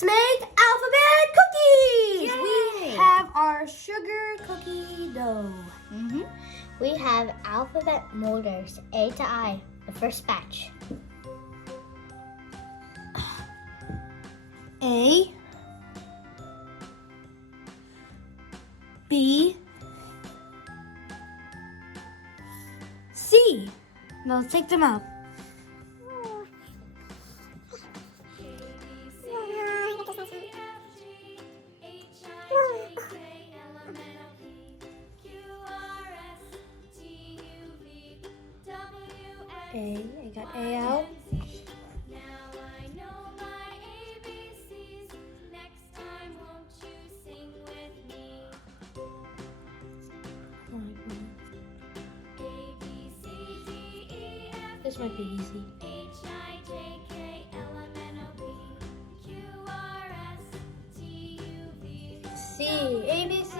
let's make alphabet cookies. Yay. We have our sugar cookie dough. We have alphabet molders, A to I, the first batch. A, B, C. Now let's take them out. A, I got A out. This might be easy. C, A, B, C.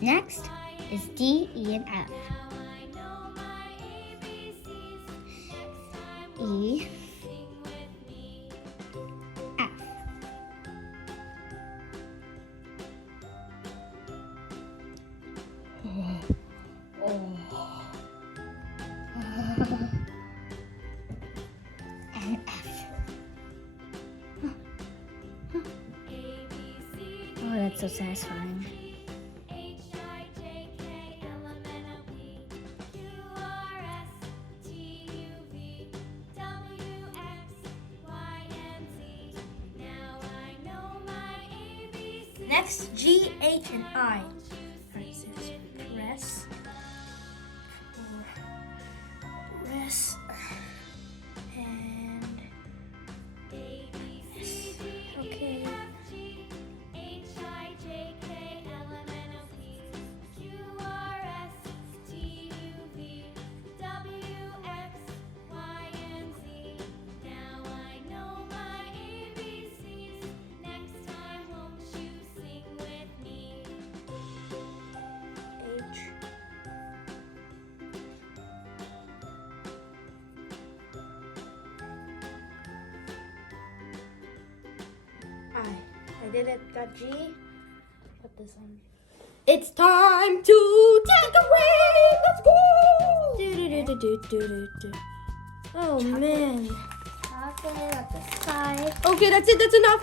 Next is D, E, and F. E, F. And F. Oh, that's so satisfying. Next, G, H, and I. Alright, so press. Press. And yes. Okay. H. I did it. Got G. Put this on. It's time to take a wave. Let's go. Do. Oh man. Chocolate at the side. Okay, that's it. That's enough.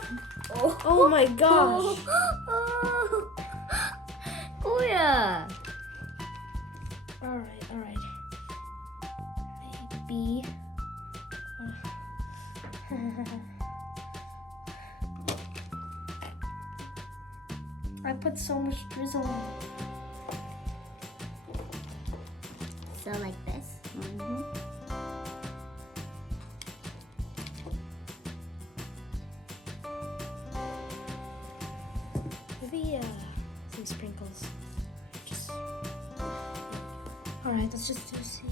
Oh my gosh. Oh yeah. All right. B. I put so much drizzle on. So like this. Maybe some sprinkles. All right, let's just do C.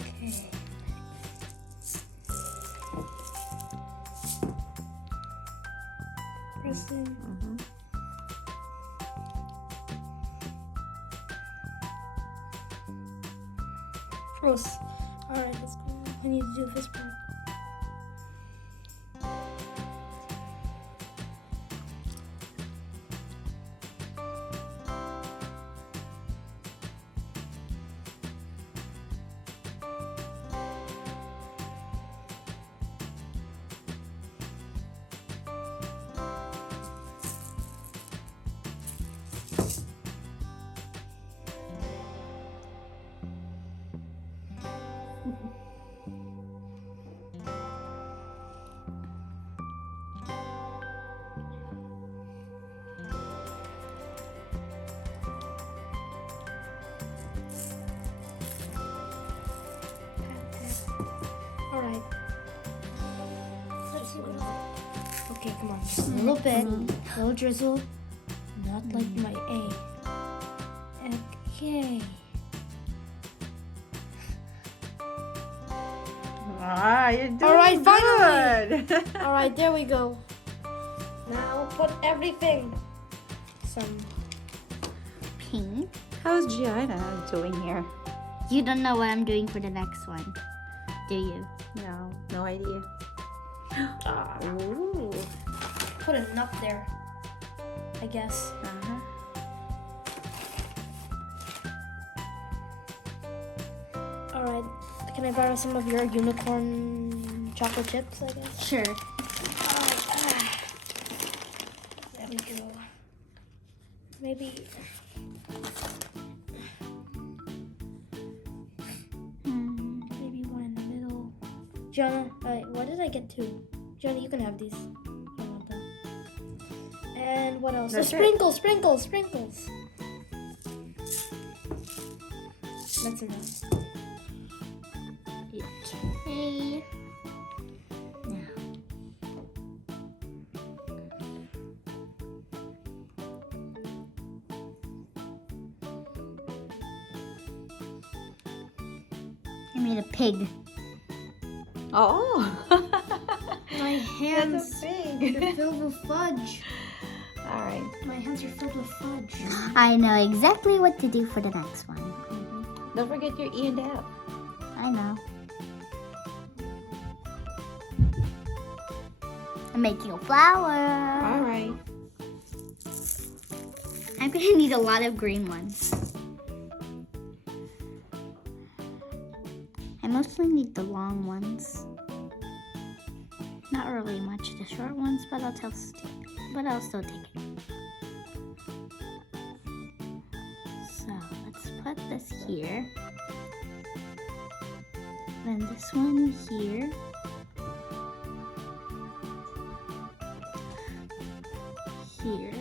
Okay. Pressing. Gross. All right, let's go. I need to do this part. All right. Let's see what else. Okay, come on. Just a little bit. A little drizzle. Not like my A. Okay. Ah, you're doing All right, good. All right, there we go. Now put everything. Some. Pink. How's Gianna doing here? You don't know what I'm doing for the next one, do you? No idea. Ooh. put a nut there, I guess. Uh-huh. Alright, can I borrow some of your unicorn chocolate chips, I guess? Sure. There we go. Maybe. Maybe one in the middle. Jonah, what did I get to? Jonah, you can have these. I don't want them. And what else? That's it. Sprinkles, sprinkles, sprinkles. That's enough. Okay. Now. I made a pig. Oh. My hands That's a big. are filled with fudge. All right. My hands are filled with fudge. I know exactly what to do for the next one. Don't forget your E and F. I know. I'm making a flower. All right. I'm gonna need a lot of green ones. I mostly need the long ones. Not really much the short ones, but I'll still take it. So let's put this here. Then this one here. Here.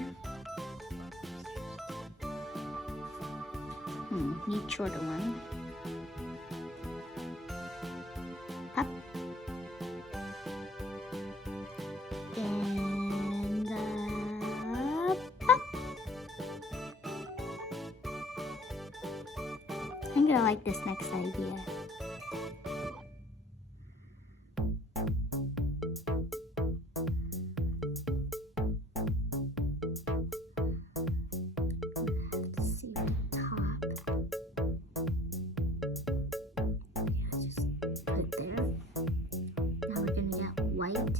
Need shorter one. Up. And up. I'm gonna like this next idea. Let's see the top. Yeah, just put it there. Now we're gonna get white.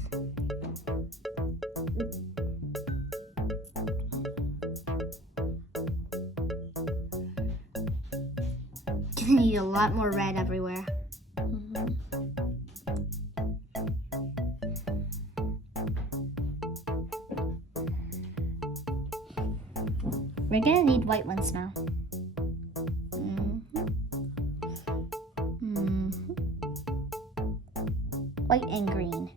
Gonna need a lot more red everywhere. We're gonna need white ones now. White and green.